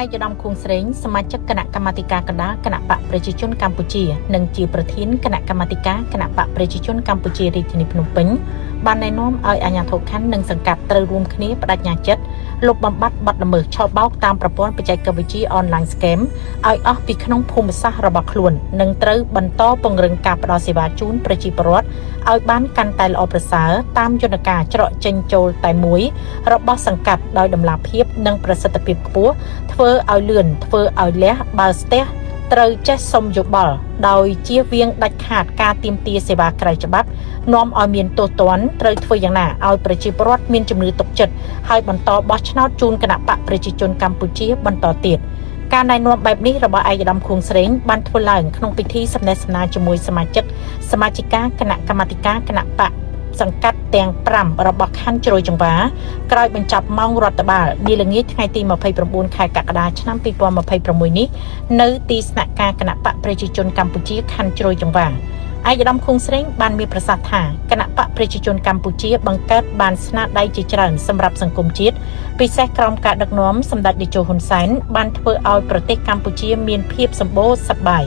ឯកឧត្តមខួងស្រេងសមាជិកគណៈកម្មាធិការកណ្ដាលគណៈបកប្រជាជនកម្ពុជានិងជាប្រធានគណៈកម្មាធិការគណៈបកប្រជាជនកម្ពុជារាជធានីភ្នំពេញបានណែនាំឲ្យអាជ្ញាធរខណ្ឌនិងសង្កាត់ត្រូវរួមគ្នាបដិញ្ញាចិត្តលុបបំបាត់បទល្មើសឆបោកតាមប្រព័ន្ធបច្ចេកវិទ្យា online scam ឲ្យអស់ពីក្នុងភូមិសាស្ត្ររបស់ខ្លួននិងត្រូវបន្តពង្រឹងការផ្តល់សេវាជូនប្រជាពលរដ្ឋឲ្យបានកាន់តែល្អប្រសើរតាមយន្តការច្រកចេញចូលតែមួយរបស់សង្កាត់ដោយតម្លាភាពនិងប្រសិទ្ធភាពខ្ពស់ធ្វើឲ្យលឿនធ្វើឲ្យលះបើស្ទះត្រូវចេះសុំយោបល់ដោយជៀសវាងដាច់ខាតការទាមទារសេវាក្រៅច្បាប់នាំឲ្យមានទោសទណ្ឌត្រូវធ្វើយ៉ាងណាឲ្យប្រជាពលរដ្ឋមានជំនឿទុកចិត្តហើយបន្តបោះឆ្នោតជូនគណៈបកប្រជាជនកម្ពុជាបន្តទៀតការណែនាំបែបនេះរបស់ឯកឧត្តមខួងស្រេងបានធ្វើឡើងក្នុងពិធីសម្ដែងសម្ដារជាមួយសមាជិកាគណៈកម្មាធិការគណៈបកសង្កាត់ទាំង5របស់ខណ្ឌជ្រោយចង្វាក្រោយបញ្ចប់ម៉ោងរដ្ឋបាលនាល្ងាចថ្ងៃទី29ខែកក្កដាឆ្នាំ2026នេះនៅទីស្នាក់ការគណៈបកប្រជាជនកម្ពុជាខណ្ឌជ្រោយចង្វាឯកឧត្តមខួងស្រេងបានមានប្រសាសន៍ថាគណៈបកប្រជាជនកម្ពុជាបង្កើតបានស្នាដៃជាច្រើនសម្រាប់សង្គមជាតិពិសេសក្រោមការដឹកនាំសម្ដេចតេជោហ៊ុនសែនបានធ្វើឲ្យប្រទេសកម្ពុជាមានភាពសម្បូរសប្បាយ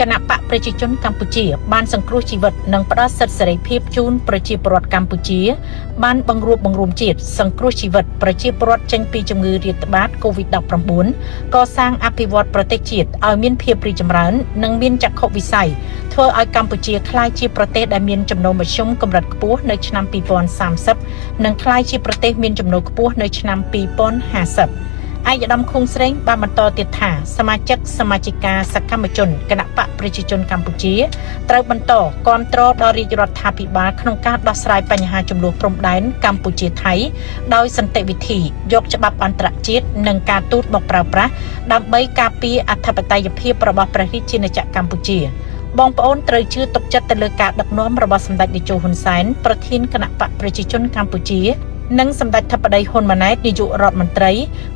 គណៈបកប្រជាជនកម្ពុជាបានសង្គ្រោះជីវិតនិងផ្ដល់សិទ្ធិសេរីភាពជូនប្រជាពលរដ្ឋកម្ពុជាបានបង្រួបបង្រួមជាតិសង្គ្រោះជីវិតប្រជាពលរដ្ឋចេញពីជំងឺរាតត្បាត COVID-19 កសាងអភិវឌ្ឍប្រទេសជាតិឲ្យមានភាពរីកចម្រើននិងមានចក្ខុវិស័យធ្វើឲ្យកម្ពុជាក្លាយជាប្រទេសដែលមានចំណូលមធ្យមកម្រិតខ្ពស់នៅឆ្នាំ2030និងក្លាយជាប្រទេសមានចំណូលខ្ពស់នៅឆ្នាំ2050ឯកឧត្តមខួងស្រេងបានបន្តទៀតថាសមាជិកសមាជិកាសកម្មជនគណៈបកប្រជាជនកម្ពុជាត្រូវបន្តគាំទ្រដល់រាជរដ្ឋាភិបាលក្នុងការដោះស្រាយបញ្ហាជម្លោះព្រំដែនកម្ពុជាថៃដោយសន្តិវិធីយកច្បាប់អន្តរជាតិនិងការទូតមកប្រើប្រាស់ដើម្បីការពារអធិបតេយ្យភាពរបស់ព្រះរាជាណាចក្រកម្ពុជាបងប្អូនត្រូវជឿទុកចិត្តទៅលើការដឹកនាំរបស់សម្ដេចតេជោហ៊ុនសែនប្រធានគណៈបកប្រជាជនកម្ពុជានិងសម្ដេចធិបតីហ៊ុនម៉ាណែតនាយករដ្ឋមន្ត្រី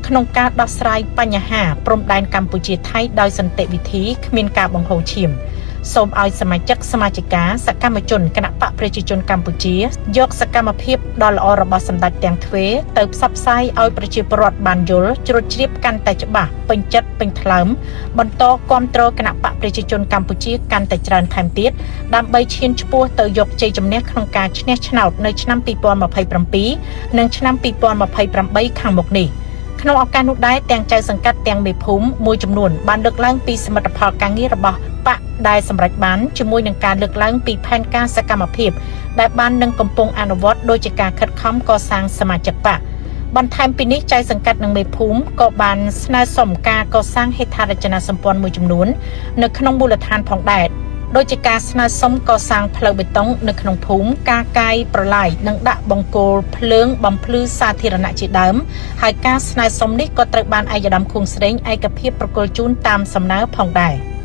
ក្នុងការដោះស្រាយបញ្ហាព្រំដែនកម្ពុជាថៃដោយសន្តិវិធីគ្មានការបង្ហូរឈាមសូមឲ្យសមាជិកសមាជិកាសកម្មជនគណៈបកប្រជាជនកម្ពុជាយកសកម្មភាពដ៏ល្អរបស់សម្ដេចទាំងទ្វេទៅផ្សព្វផ្សាយឲ្យប្រជាពលរដ្ឋបានយល់ជ្រោតជ្រាបកាន់តែច្បាស់ពេញចិត្តពេញថ្លើមបន្តគាំទ្រគណៈបកប្រជាជនកម្ពុជាកាន់តែច្រើនថែមទៀតដើម្បីឈានឆ្ពោះទៅយកជ័យជំនះក្នុងការឈ្នះឆ្នោតនៅឆ្នាំ2027និងឆ្នាំ2028ខាងមុខនេះក្នុងឱកាសនោះដែរទាំងចៅសង្កាត់ទាំងមេភូមិមួយចំនួនបានលើកឡើងពីសមិទ្ធផលការងាររបស់បកដែលសម្រេចបានជាមួយនឹងការលើកឡើងពីផែនការសកម្មភាពដែលបាននឹងកំពុងអនុវត្តដោយជាការខិតខំកសាងសមាជិកបកបន្ថែមពីនេះចៅសង្កាត់និងមេភូមិក៏បានស្នើសុំការកសាងហេដ្ឋារចនាសម្ព័ន្ធមួយចំនួននៅក្នុងមូលដ្ឋានផងដែរដោយជាការស្នើសុំកសាងផ្លូវបេតុងនៅក្នុងភូមិការកាយប្រឡាយនិងដាក់បង្គោលភ្លើងបំភ្លឺសាធារណៈជាដើមហើយការស្នើសុំនេះក៏ត្រូវបានឯកឧត្តមខួងស្រេងឯកភាពប្រគល់ជូនតាមសំណើផងដែរ